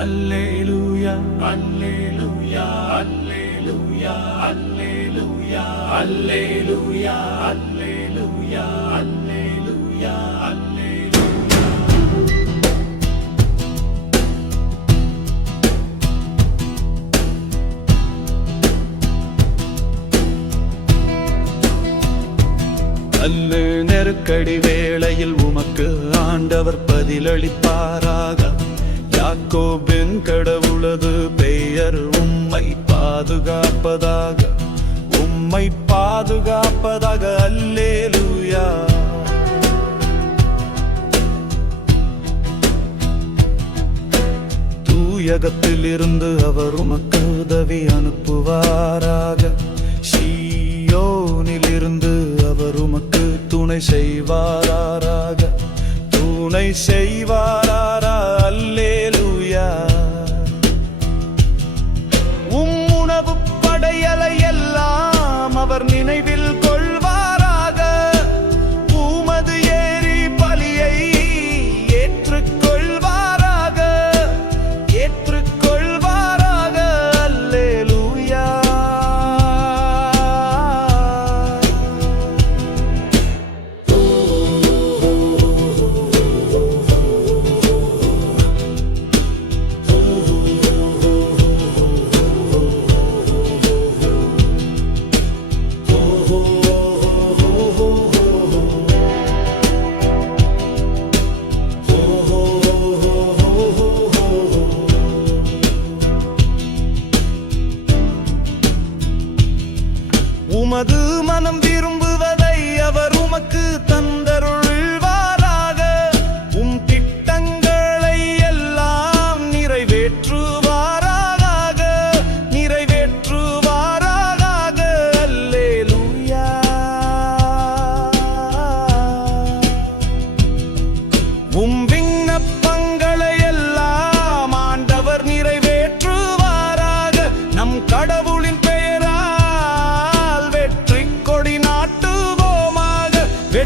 அல்லேலூயா அல்லேலூயா அல்லேலூயா அல்லேலூயா அல்லேலூயா அல்லேலூயா அல்லேலூயா அல்லேலூயா அல்லு நெருக்கடி வேளையில் உமக்கு ஆண்டவர் பதிலளிப்பாராக. யாக்கோபின் கடவுளது பெயர் உம்மை பாதுகாப்பதாக உம்மை பாதுகாப்பதாக அல்லேலுயா. தூயகத்தில் இருந்து அவர் உமக்கு உதவி அனுப்புவாராக. ஷீயோனிலிருந்து அவர் உமக்கு துணை செய்வாராக துணை செய்வாராக ఎవరిని உமது மனம் விரும்புவதை அவர் உமக்கு தன்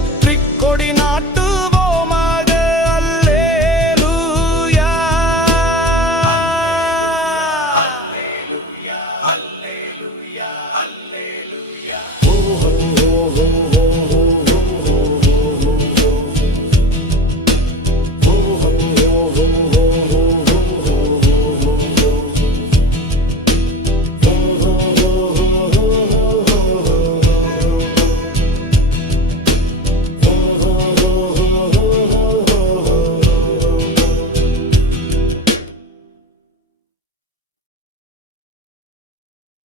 வெற்றி கொடி நாட்டுவோமாக. அல்லேலூயா. அல்லேலூயா. அல்லேலூயா.